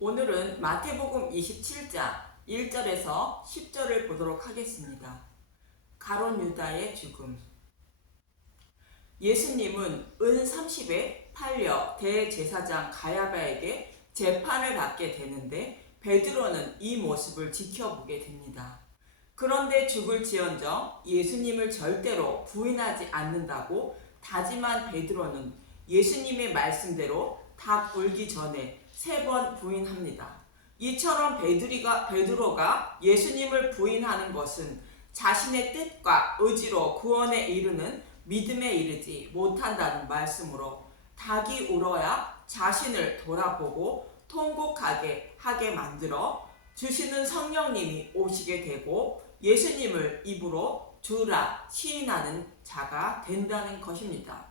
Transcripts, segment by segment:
오늘은 마태복음 27장 1절에서 10절을 보도록 하겠습니다. 가룟 유다의 죽음. 예수님은 은 30에 팔려 대제사장 가야바에게 재판을 받게 되는데 베드로는 이 모습을 지켜보게 됩니다. 그런데 죽을지언정 예수님을 절대로 부인하지 않는다고 다짐한 베드로는 예수님의 말씀대로 닭 울기 전에 3번 부인합니다. 이처럼 베드로가 예수님을 부인하는 것은 자신의 뜻과 의지로 구원에 이르는 믿음에 이르지 못한다는 말씀으로 닭이 울어야 자신을 돌아보고 통곡하게 하게 만들어 주시는 성령님이 오시게 되고 예수님을 입으로 주라 시인하는 자가 된다는 것입니다.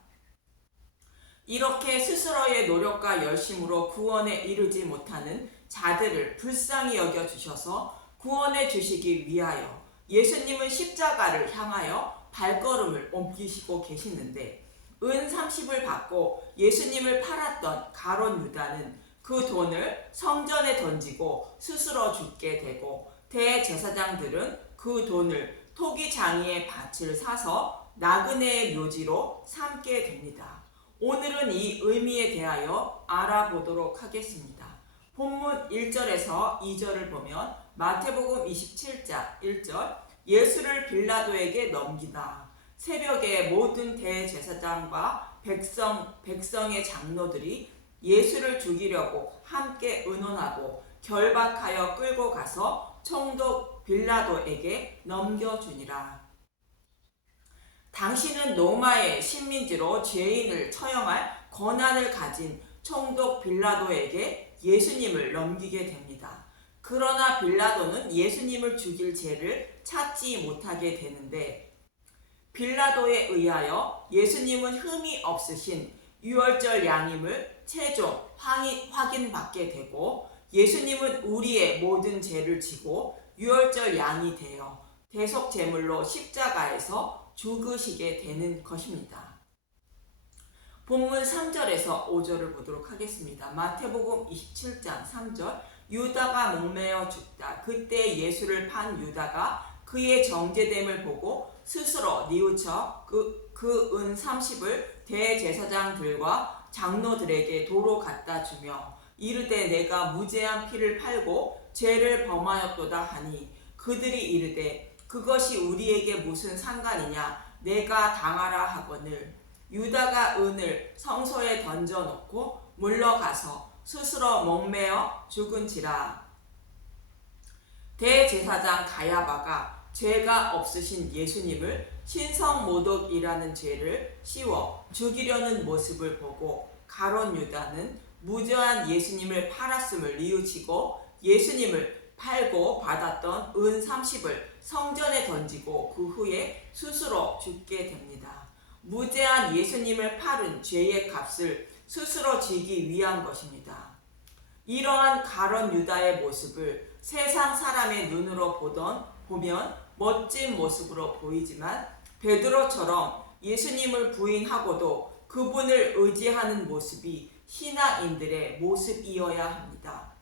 이렇게 스스로의 노력과 열심으로 구원에 이르지 못하는 자들을 불쌍히 여겨주셔서 구원해 주시기 위하여 예수님은 십자가를 향하여 발걸음을 옮기시고 계시는데 은 30을 받고 예수님을 팔았던 가룟 유다는 그 돈을 성전에 던지고 스스로 죽게 되고 대제사장들은 그 돈을 토기장이의 밭을 사서 나그네의 묘지로 삼게 됩니다. 오늘은 이 의미에 대하여 알아보도록 하겠습니다. 본문 1절에서 2절을 보면 마태복음 27장 1절 예수를 빌라도에게 넘기다. 새벽에 모든 대제사장과 백성의 장로들이 예수를 죽이려고 함께 의논하고 결박하여 끌고 가서 총독 빌라도에게 넘겨주니라. 당신은 로마의 식민지로 죄인을 처형할 권한을 가진 총독 빌라도에게 예수님을 넘기게 됩니다. 그러나 빌라도는 예수님을 죽일 죄를 찾지 못하게 되는데 빌라도에 의하여 예수님은 흠이 없으신 유월절 양임을 최종 확인받게 되고 예수님은 우리의 모든 죄를 지고 유월절 양이 되어 대속제물로 십자가에서 죽으시게 되는 것입니다. 본문 3절에서 5절을 보도록 하겠습니다. 마태복음 27장 3절 유다가 목매어 죽다. 그때 예수를 판 유다가 그의 정죄됨을 보고 스스로 뉘우쳐 그 은 30을 대제사장들과 장로들에게 도로 갖다 주며 이르되 내가 무죄한 피를 팔고 죄를 범하였도다 하니 그들이 이르되 그것이 우리에게 무슨 상관이냐 내가 당하라 하거늘 유다가 은을 성소에 던져놓고 물러가서 스스로 목매어 죽은지라. 대제사장 가야바가 죄가 없으신 예수님을 신성모독이라는 죄를 씌워 죽이려는 모습을 보고 가룟 유다는 무죄한 예수님을 팔았음을 뉘우치고 예수님을 팔고 받았던 은 30을 성전에 던지고 그 후에 스스로 죽게 됩니다. 무죄한 예수님을 팔은 죄의 값을 스스로 지기 위한 것입니다. 이러한 가룟 유다의 모습을 세상 사람의 눈으로 보면 멋진 모습으로 보이지만 베드로처럼 예수님을 부인하고도 그분을 의지하는 모습이 신앙인들의 모습이어야 합니다.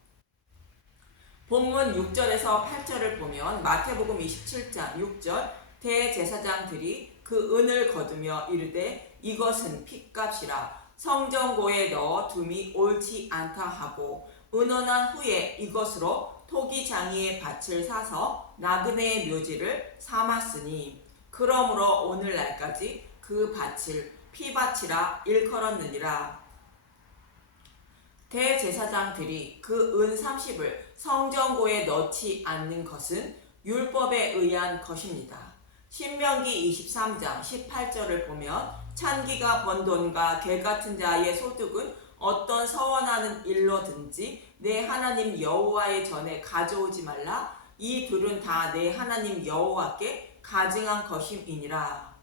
본문 6절에서 8절을 보면 마태복음 27장 6절 대제사장들이 그 은을 거두며 이르되 이것은 핏값이라 성전고에 넣어 둠이 옳지 않다 하고 의논한 후에 이것으로 토기장이의 밭을 사서 나그네의 묘지를 삼았으니 그러므로 오늘날까지 그 밭을 피밭이라 일컬었느니라. 대제사장들이 그 은 30을 성전고에 넣지 않는 것은 율법에 의한 것입니다. 신명기 23장 18절을 보면 찬기가 번 돈과 개 같은 자의 소득은 어떤 서원하는 일로든지 내 하나님 여호와의 전에 가져오지 말라. 이 둘은 다 내 하나님 여호와께 가증한 것임이니라.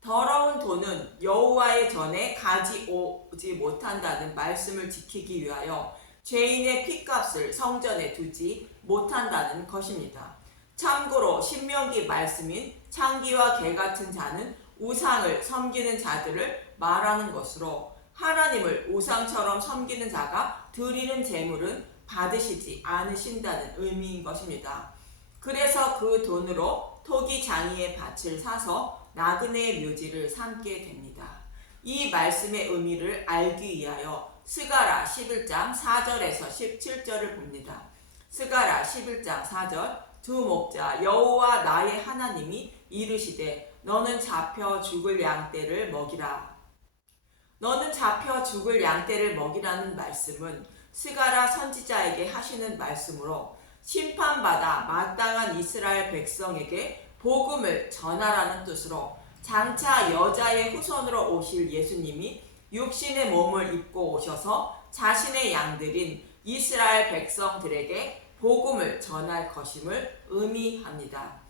더러운 돈은 여호와의 전에 가져오지 못한다는 말씀을 지키기 위하여 죄인의 핏값을 성전에 두지 못한다는 것입니다. 참고로 신명기 말씀인 창기와 개 같은 자는 우상을 섬기는 자들을 말하는 것으로 하나님을 우상처럼 섬기는 자가 드리는 제물은 받으시지 않으신다는 의미인 것입니다. 그래서 그 돈으로 토기 장이의 밭을 사서 나그네의 묘지를 삼게 됩니다. 이 말씀의 의미를 알기 위하여 스가랴 11장 4절에서 17절을 봅니다. 스가랴 11장 4절 두 목자 여호와 나의 하나님이 이르시되 너는 잡혀 죽을 양떼를 먹이라. 너는 잡혀 죽을 양떼를 먹이라는 말씀은 스가랴 선지자에게 하시는 말씀으로 심판받아 마땅한 이스라엘 백성에게 복음을 전하라는 뜻으로 장차 여자의 후손으로 오실 예수님이 육신의 몸을 입고 오셔서 자신의 양들인 이스라엘 백성들에게 복음을 전할 것임을 의미합니다.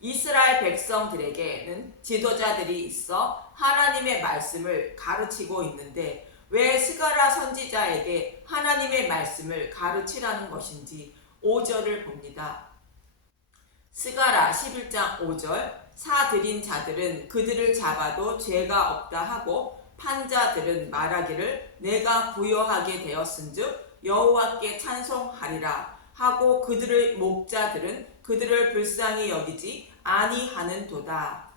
이스라엘 백성들에게는 지도자들이 있어 하나님의 말씀을 가르치고 있는데 왜 스가랴 선지자에게 하나님의 말씀을 가르치라는 것인지 5절을 봅니다. 스가랴 11장 5절 사들인 자들은 그들을 잡아도 죄가 없다 하고 판자들은 말하기를 내가 부여하게 되었은즉 여호와께 찬송하리라 하고 그들의 목자들은 그들을 불쌍히 여기지 아니하는도다.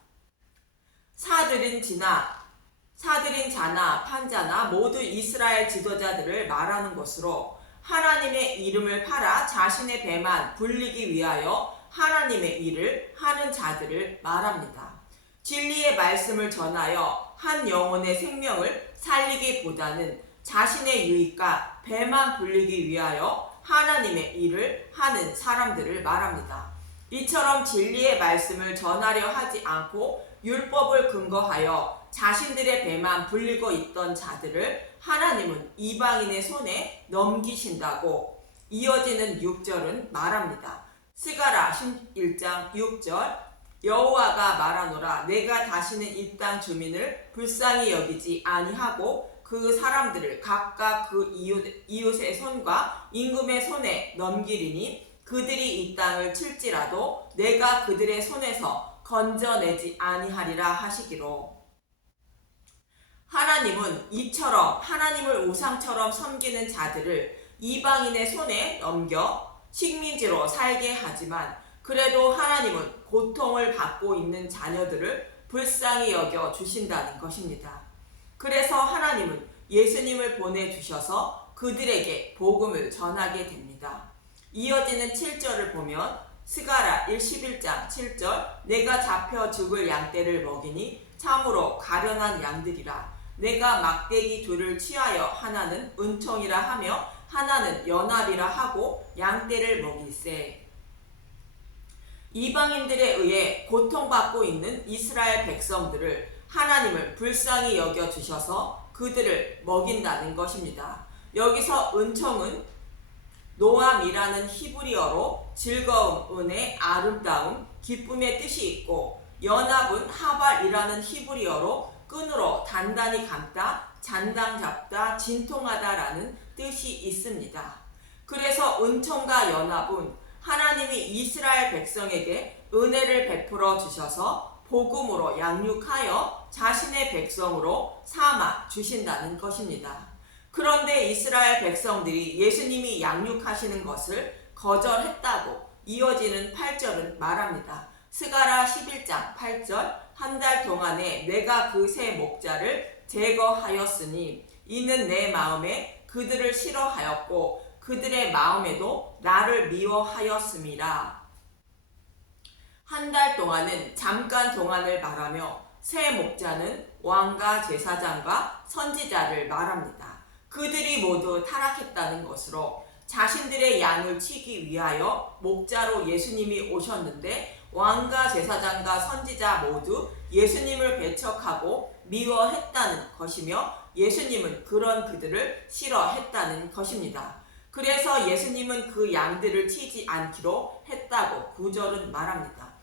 사들인 자나 판자나 모두 이스라엘 지도자들을 말하는 것으로 하나님의 이름을 팔아 자신의 배만 불리기 위하여 하나님의 일을 하는 자들을 말합니다. 진리의 말씀을 전하여 한 영혼의 생명을 살리기보다는 자신의 유익과 배만 불리기 위하여 하나님의 일을 하는 사람들을 말합니다. 이처럼 진리의 말씀을 전하려 하지 않고 율법을 근거하여 자신들의 배만 불리고 있던 자들을 하나님은 이방인의 손에 넘기신다고 이어지는 6절은 말합니다. 스가랴 11장 6절 여호와가 말하노라 내가 다시는 이 땅 주민을 불쌍히 여기지 아니하고 그 사람들을 각각 그 이웃의 손과 임금의 손에 넘기리니 그들이 이 땅을 칠지라도 내가 그들의 손에서 건져내지 아니하리라 하시기로. 하나님은 이처럼 하나님을 우상처럼 섬기는 자들을 이방인의 손에 넘겨 식민지로 살게 하지만 그래도 하나님은 고통을 받고 있는 자녀들을 불쌍히 여겨 주신다는 것입니다. 그래서 하나님은 예수님을 보내주셔서 그들에게 복음을 전하게 됩니다. 이어지는 7절을 보면 스가랴 11장 7절 내가 잡혀 죽을 양떼를 먹이니 참으로 가련한 양들이라. 내가 막대기 둘을 취하여 하나는 은총이라 하며 하나는 연합이라 하고 양떼를 먹일세. 이방인들에 의해 고통받고 있는 이스라엘 백성들을 하나님을 불쌍히 여겨 주셔서 그들을 먹인다는 것입니다. 여기서 은총은 노암이라는 히브리어로 즐거움, 은혜, 아름다움, 기쁨의 뜻이 있고 연합은 하발이라는 히브리어로 끈으로 단단히 감다, 잔당 잡다, 진통하다라는 뜻이 있습니다. 그래서 은총과 연합은 하나님이 이스라엘 백성에게 은혜를 베풀어 주셔서 복음으로 양육하여 자신의 백성으로 삼아 주신다는 것입니다. 그런데 이스라엘 백성들이 예수님이 양육하시는 것을 거절했다고 이어지는 8절은 말합니다. 스가랴 11장 8절 한 달 동안에 내가 그 세 목자를 제거하였으니 이는 내 마음에 그들을 싫어하였고 그들의 마음에도 나를 미워하였음이라. 한 달 동안은 잠깐 동안을 말하며 세 목자는 왕과 제사장과 선지자를 말합니다. 그들이 모두 타락했다는 것으로 자신들의 양을 치기 위하여 목자로 예수님이 오셨는데 왕과 제사장과 선지자 모두 예수님을 배척하고 미워했다는 것이며 예수님은 그런 그들을 싫어했다는 것입니다. 그래서 예수님은 그 양들을 치지 않기로 했다고 9절은 말합니다.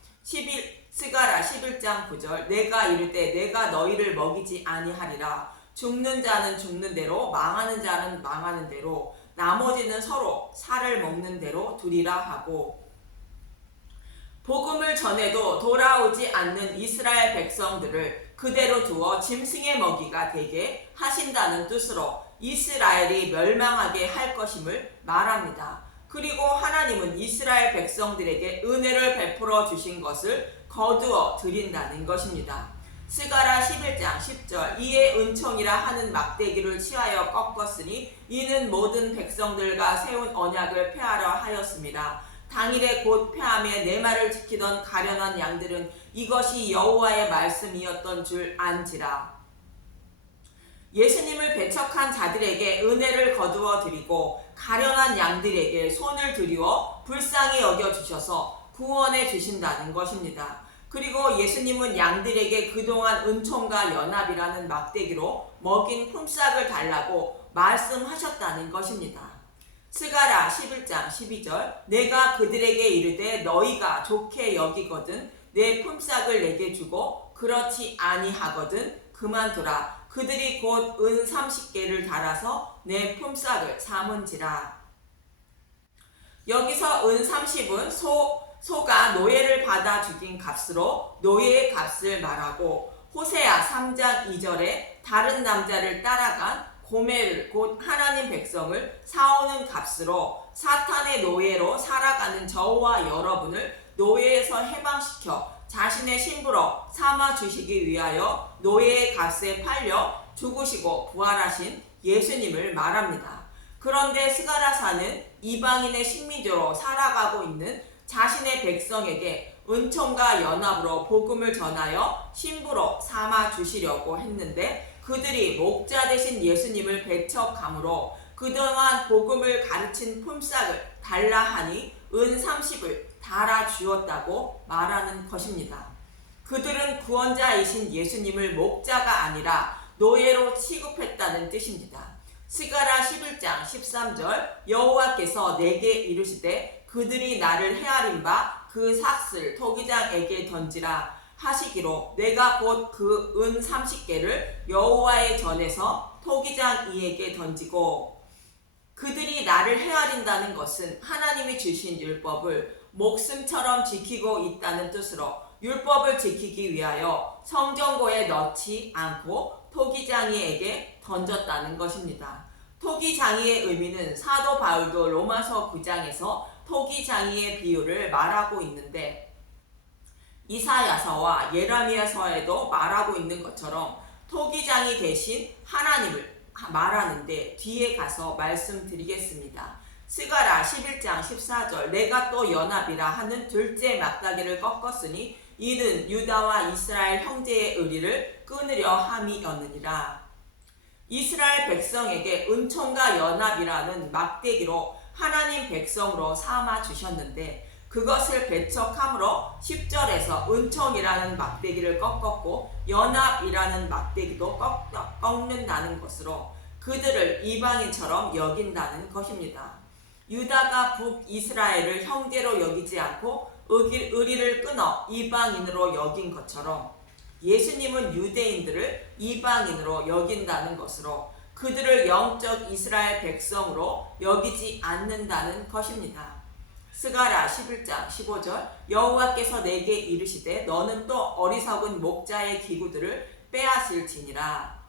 스가랴 11장 9절 내가 이를 때 내가 너희를 먹이지 아니하리라. 죽는 자는 죽는 대로 망하는 자는 망하는 대로 나머지는 서로 살을 먹는 대로 두리라 하고 복음을 전해도 돌아오지 않는 이스라엘 백성들을 그대로 두어 짐승의 먹이가 되게 하신다는 뜻으로 이스라엘이 멸망하게 할 것임을 말합니다. 그리고 하나님은 이스라엘 백성들에게 은혜를 베풀어 주신 것을 거두어 드린다는 것입니다. 스가랴 11장 10절 이에 은총이라 하는 막대기를 취하여 꺾었으니 이는 모든 백성들과 세운 언약을 폐하려 하였습니다. 당일에 곧 폐함에 내 말을 지키던 가련한 양들은 이것이 여호와의 말씀이었던 줄 안지라. 예수님을 배척한 자들에게 은혜를 거두어 드리고 가련한 양들에게 손을 들이워 불쌍히 여겨주셔서 구원해 주신다는 것입니다. 그리고 예수님은 양들에게 그동안 은총과 연합이라는 막대기로 먹인 품삯을 달라고 말씀하셨다는 것입니다. 스가랴 11장 12절 내가 그들에게 이르되 너희가 좋게 여기거든 내 품삯을 내게 주고 그렇지 아니하거든 그만두라. 그들이 곧 은 30개를 달아서 내 품삯을 삼은지라. 여기서 은 30은 소가 노예를 받아 죽인 값으로 노예의 값을 말하고 호세아 3장 2절에 다른 남자를 따라간 고멜을 곧 하나님 백성을 사오는 값으로 사탄의 노예로 살아가는 저와 여러분을 노예에서 해방시켜 자신의 신부로 삼아 주시기 위하여 노예의 값에 팔려 죽으시고 부활하신 예수님을 말합니다. 그런데 스가랴사는 이방인의 식민지로 살아가고 있는 자신의 백성에게 은총과 연합으로 복음을 전하여 신부로 삼아 주시려고 했는데 그들이 목자 되신 예수님을 배척함으로 그동안 복음을 가르친 품삯을 달라 하니 은 30을 달아 주었다고 말하는 것입니다. 그들은 구원자이신 예수님을 목자가 아니라 노예로 취급했다는 뜻입니다. 스가랴 11장 13절 여호와께서 내게 이르시되 그들이 나를 헤아린 바 그 삭슬 토기장에게 던지라 하시기로 내가 곧 그 은 30개를 여호와의 전에서 토기장 이에게 던지고 그들이 나를 헤아린다는 것은 하나님이 주신 율법을 목숨처럼 지키고 있다는 뜻으로 율법을 지키기 위하여 성전고에 넣지 않고 토기장이에게 던졌다는 것입니다. 토기장이의 의미는 사도 바울도 로마서 9장에서 토기장이의 비유를 말하고 있는데 이사야서와 예레미야서에도 말하고 있는 것처럼 토기장이 대신 하나님을 말하는데 뒤에 가서 말씀드리겠습니다. 스가랴 11장 14절 내가 또 연합이라 하는 둘째 막다기를 꺾었으니 이는 유다와 이스라엘 형제의 의리를 끊으려 함이었느니라. 이스라엘 백성에게 은총과 연합이라는 막대기로 하나님 백성으로 삼아 주셨는데 그것을 배척함으로 10절에서 은총이라는 막대기를 꺾었고 연합이라는 막대기도 꺾는다는 것으로 그들을 이방인처럼 여긴다는 것입니다. 유다가 북이스라엘을 형제로 여기지 않고 의리를 끊어 이방인으로 여긴 것처럼 예수님은 유대인들을 이방인으로 여긴다는 것으로 그들을 영적 이스라엘 백성으로 여기지 않는다는 것입니다. 스가랴 11장 15절 여호와께서 내게 이르시되 너는 또 어리석은 목자의 기구들을 빼앗을지니라.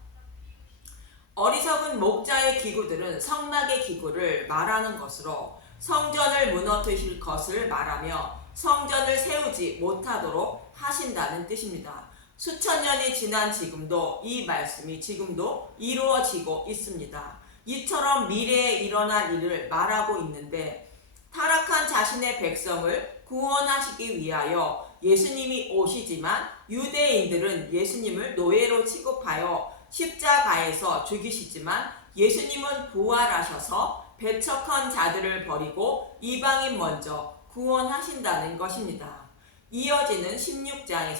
어리석은 목자의 기구들은 성막의 기구를 말하는 것으로 성전을 무너뜨릴 것을 말하며 성전을 세우지 못하도록 하신다는 뜻입니다. 수천 년이 지난 지금도 이 말씀이 지금도 이루어지고 있습니다. 이처럼 미래에 일어날 일을 말하고 있는데 타락한 자신의 백성을 구원하시기 위하여 예수님이 오시지만 유대인들은 예수님을 노예로 취급하여 십자가에서 죽이시지만 예수님은 부활하셔서 배척한 자들을 버리고 이방인 먼저 구원하신다는 것입니다. 이어지는 11장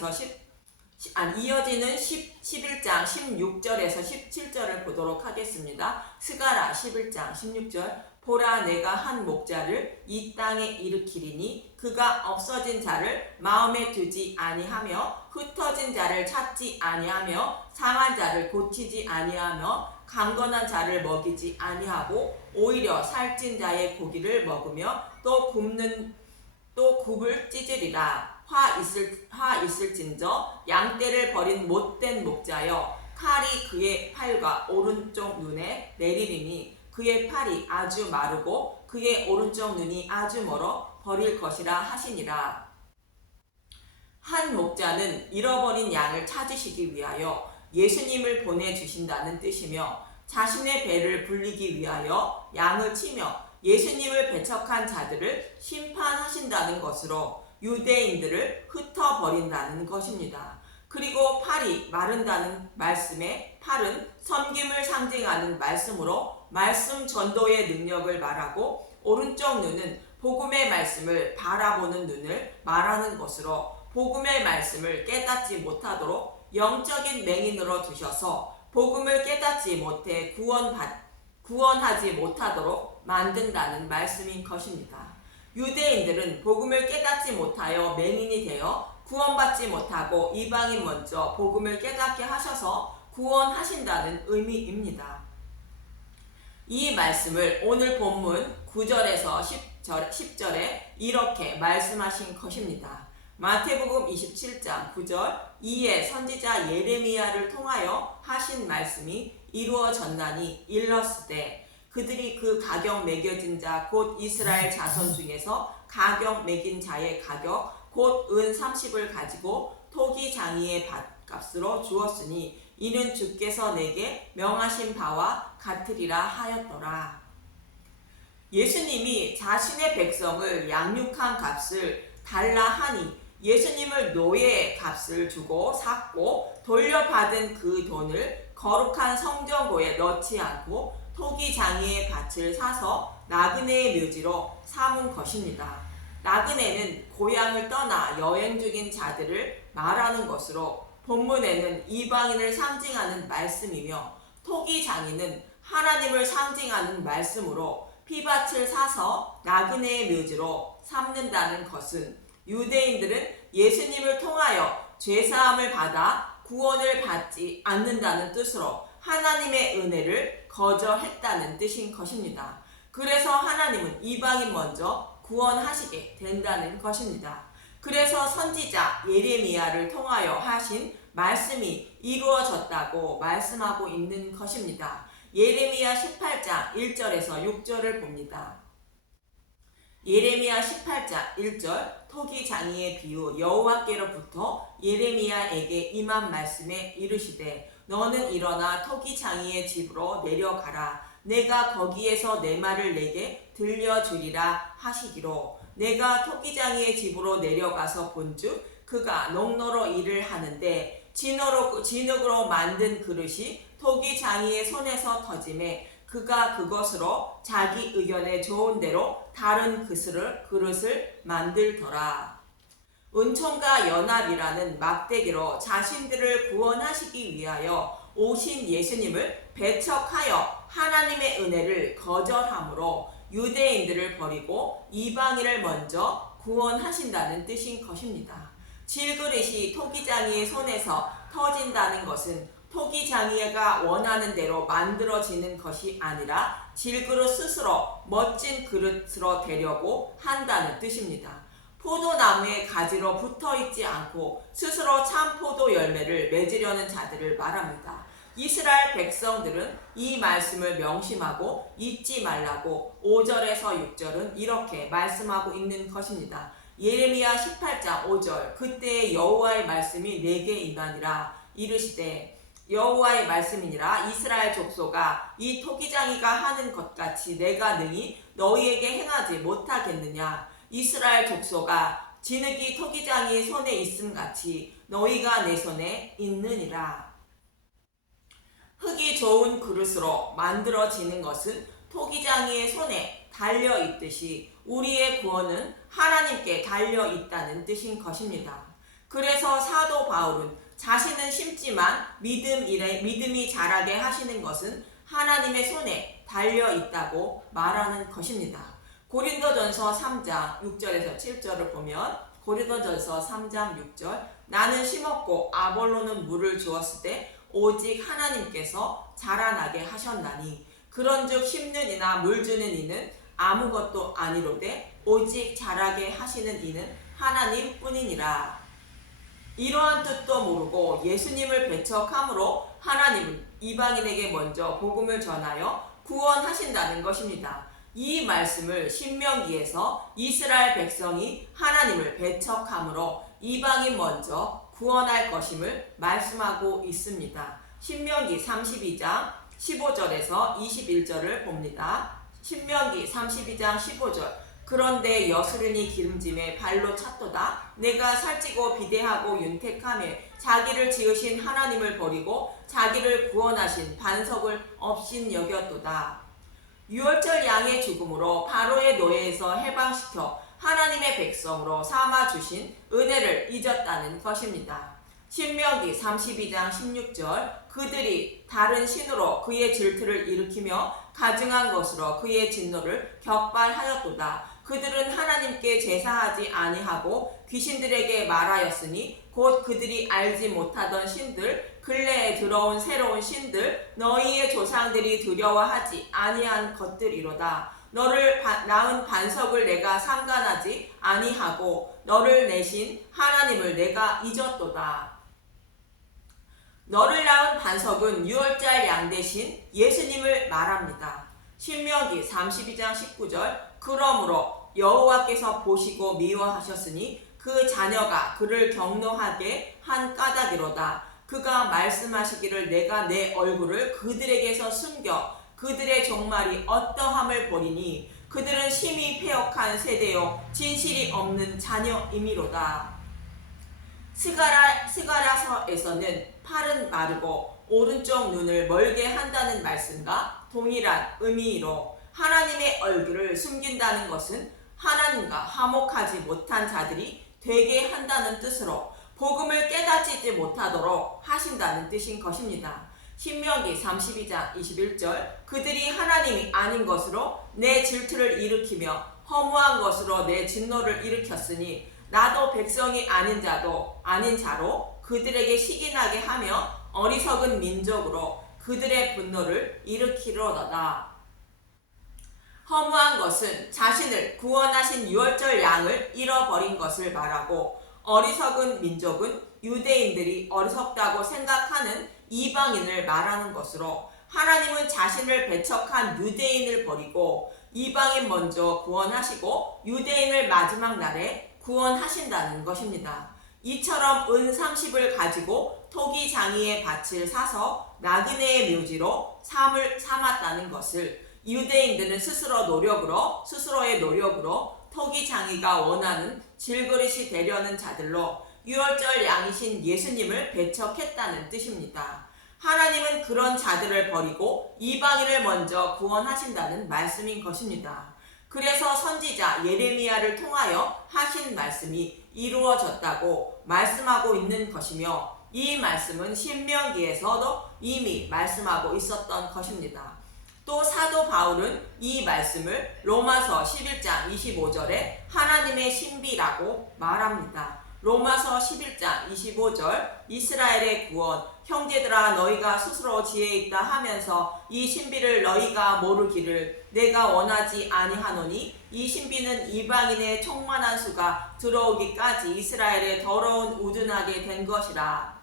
16절에서 17절을 보도록 하겠습니다. 스가랴 11장 16절 보라 내가 한 목자를 이 땅에 일으키리니 그가 없어진 자를 마음에 두지 아니하며 흩어진 자를 찾지 아니하며 상한 자를 고치지 아니하며 강건한 자를 먹이지 아니하고 오히려 살찐 자의 고기를 먹으며 또 굽을 찢으리라. 화 있을진저 양떼를 버린 못된 목자여 칼이 그의 팔과 오른쪽 눈에 내리리니 그의 팔이 아주 마르고 그의 오른쪽 눈이 아주 멀어 버릴 것이라 하시니라. 한 목자는 잃어버린 양을 찾으시기 위하여 예수님을 보내주신다는 뜻이며 자신의 배를 불리기 위하여 양을 치며 예수님을 배척한 자들을 심판하신다는 것으로 유대인들을 흩어버린다는 것입니다. 그리고 팔이 마른다는 말씀에 팔은 섬김을 상징하는 말씀으로 말씀 전도의 능력을 말하고 오른쪽 눈은 복음의 말씀을 바라보는 눈을 말하는 것으로 복음의 말씀을 깨닫지 못하도록 영적인 맹인으로 두셔서 복음을 깨닫지 못해 구원하지 못하도록 만든다는 말씀인 것입니다. 유대인들은 복음을 깨닫지 못하여 맹인이 되어 구원받지 못하고 이방인 먼저 복음을 깨닫게 하셔서 구원하신다는 의미입니다. 이 말씀을 오늘 본문 9절에서 10절에 이렇게 말씀하신 것입니다. 마태복음 27장 9절 이에 선지자 예레미야를 통하여 하신 말씀이 이루어졌나니 일렀으되 그들이 그 가격 매겨진 자 곧 이스라엘 자손 중에서 가격 매긴 자의 가격 곧 은 30을 가지고 토기 장이의 밭값으로 주었으니 이는 주께서 내게 명하신 바와 같으리라 하였더라. 예수님이 자신의 백성을 양육한 값을 달라 하니 예수님을 노예의 값을 주고 샀고 돌려받은 그 돈을 거룩한 성전고에 넣지 않고 토기 장이의 밭을 사서 나그네의 묘지로 삼은 것입니다. 나그네는 고향을 떠나 여행 중인 자들을 말하는 것으로 본문에는 이방인을 상징하는 말씀이며 토기 장이는 하나님을 상징하는 말씀으로 피밭을 사서 나그네의 묘지로 삼는다는 것은 유대인들은 예수님을 통하여 죄사함을 받아 구원을 받지 않는다는 뜻으로 하나님의 은혜를 거절했다는 뜻인 것입니다. 그래서 하나님은 이방인 먼저 구원하시게 된다는 것입니다. 그래서 선지자 예레미야를 통하여 하신 말씀이 이루어졌다고 말씀하고 있는 것입니다. 예레미야 18장 1절에서 6절을 봅니다. 예레미야 18장 1절 토기 장이의 비유 여호와께로부터 예레미야에게 임한 말씀에 이르시되 너는 일어나 토기 장이의 집으로 내려가라. 내가 거기에서 내 말을 내게 들려주리라 하시기로 내가 토기장이의 집으로 내려가서 본즉 그가 농로로 일을 하는데 진흙으로 만든 그릇이 토기장이의 손에서 터짐에 그가 그것으로 자기 의견에 좋은 대로 다른 그릇을 만들더라. 은총과 연합이라는 막대기로 자신들을 구원하시기 위하여 오신 예수님을 배척하여 하나님의 은혜를 거절함으로 유대인들을 버리고 이방인을 먼저 구원하신다는 뜻인 것입니다. 질그릇이 토기장이의 손에서 터진다는 것은 토기장이가 원하는 대로 만들어지는 것이 아니라 질그릇 스스로 멋진 그릇으로 되려고 한다는 뜻입니다. 포도나무의 가지로 붙어있지 않고 스스로 참 포도 열매를 맺으려는 자들을 말합니다. 이스라엘 백성들은 이 말씀을 명심하고 잊지 말라고 5절에서 6절은 이렇게 말씀하고 있는 것입니다. 예레미야 18장 5절 그때 여호와의 말씀이 내게 임하니라 이르시되 여호와의 말씀이니라 이스라엘 족속아 이 토기장이가 하는 것 같이 내가 능히 너희에게 행하지 못하겠느냐. 이스라엘 족속아 진흙이 토기장이의 손에 있음 같이 너희가 내 손에 있느니라. 흙이 좋은 그릇으로 만들어지는 것은 토기장이의 손에 달려있듯이 우리의 구원은 하나님께 달려있다는 뜻인 것입니다. 그래서 사도 바울은 자신은 심지만 믿음이 자라게 하시는 것은 하나님의 손에 달려있다고 말하는 것입니다. 고린도전서 3장 6절에서 7절을 보면 고린도전서 3장 6절 나는 심었고 아볼로는 물을 주었을 때 오직 하나님께서 자라나게 하셨나니 그런즉 심는 이나 물 주는 이는 아무것도 아니로되 오직 자라게 하시는 이는 하나님뿐이니라. 이러한 뜻도 모르고 예수님을 배척함으로 하나님은 이방인에게 먼저 복음을 전하여 구원하신다는 것입니다. 이 말씀을 신명기에서 이스라엘 백성이 하나님을 배척함으로 이방인 먼저 구원할 것임을 말씀하고 있습니다. 신명기 32장 15절에서 21절을 봅니다. 신명기 32장 15절. 그런데 여수르니 기름짐에 발로 찼도다. 내가 살찌고 비대하고 윤택하며 자기를 지으신 하나님을 버리고 자기를 구원하신 반석을 없인 여겼도다. 유월절 양의 죽음으로 바로의 노예에서 해방시켜 하나님의 백성으로 삼아주신 은혜를 잊었다는 것입니다. 신명기 32장 16절. 그들이 다른 신으로 그의 질투를 일으키며 가증한 것으로 그의 진노를 격발하였도다. 그들은 하나님께 제사하지 아니하고 귀신들에게 말하였으니 곧 그들이 알지 못하던 신들, 근래에 들어온 새로운 신들, 너희의 조상들이 두려워하지 아니한 것들이로다. 너를 낳은 반석을 내가 상관하지 아니하고 너를 내신 하나님을 내가 잊었도다. 너를 낳은 반석은 유월절 양 대신 예수님을 말합니다. 신명기 32장 19절. 그러므로 여호와께서 보시고 미워하셨으니 그 자녀가 그를 경노하게 한 까닭이로다. 그가 말씀하시기를 내가 내 얼굴을 그들에게서 숨겨 그들의 종말이 어떠함을 보리니 그들은 심히 패역한 세대요 진실이 없는 자녀이미로다. 스가랴서에서는 팔은 마르고 오른쪽 눈을 멀게 한다는 말씀과 동일한 의미로 하나님의 얼굴을 숨긴다는 것은 하나님과 화목하지 못한 자들이 되게 한다는 뜻으로 복음을 깨닫지 못하도록 하신다는 뜻인 것입니다. 신명기 32장 21절. 그들이 하나님이 아닌 것으로 내 질투를 일으키며 허무한 것으로 내 진노를 일으켰으니 나도 백성이 아닌 자로 그들에게 시기나게 하며 어리석은 민족으로 그들의 분노를 일으키려다다. 허무한 것은 자신을 구원하신 유월절 양을 잃어버린 것을 말하고 어리석은 민족은 유대인들이 어리석다고 생각하는 이방인을 말하는 것으로 하나님은 자신을 배척한 유대인을 버리고 이방인 먼저 구원하시고 유대인을 마지막 날에 구원하신다는 것입니다. 이처럼 은 30을 가지고 토기 장이의 밭을 사서 나그네의 묘지로 삼았다는 것을 유대인들은 스스로의 노력으로 토기 장이가 원하는 질그릇이 되려는 자들로 유월절 양이신 예수님을 배척했다는 뜻입니다. 하나님은 그런 자들을 버리고 이방인을 먼저 구원하신다는 말씀인 것입니다. 그래서 선지자 예레미야를 통하여 하신 말씀이 이루어졌다고 말씀하고 있는 것이며 이 말씀은 신명기에서도 이미 말씀하고 있었던 것입니다. 또 사도 바울은 이 말씀을 로마서 11장 25절에 하나님의 신비라고 말합니다. 로마서 11장 25절. 이스라엘의 구원. 형제들아 너희가 스스로 지혜 있다 하면서 이 신비를 너희가 모르기를 내가 원하지 아니하노니 이 신비는 이방인의 충만한 수가 들어오기까지 이스라엘에 더러운 우둔하게 된 것이라.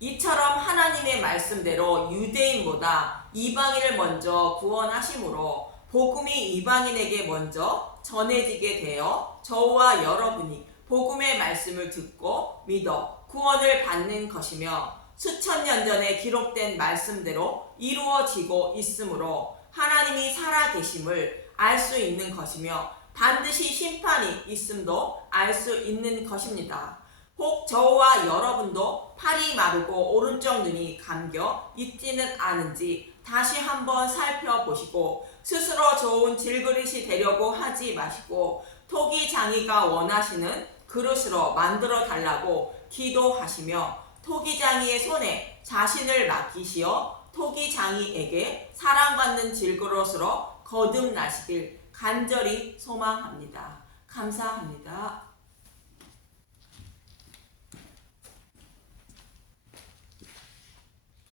이처럼 하나님의 말씀대로 유대인보다 이방인을 먼저 구원하심으로 복음이 이방인에게 먼저 전해지게 되어 저와 여러분이 복음의 말씀을 듣고 믿어 구원을 받는 것이며 수천 년 전에 기록된 말씀대로 이루어지고 있으므로 하나님이 살아계심을 알 수 있는 것이며 반드시 심판이 있음도 알 수 있는 것입니다. 혹 저와 여러분도 팔이 마르고 오른쪽 눈이 감겨 있지는 않은지 다시 한번 살펴보시고 스스로 좋은 질그릇이 되려고 하지 마시고 토기 장이가 원하시는 그릇으로 만들어 달라고 기도하시며 토기 장이의 손에 자신을 맡기시어 토기 장이에게 사랑받는 질그릇으로 거듭나시길 간절히 소망합니다. 감사합니다.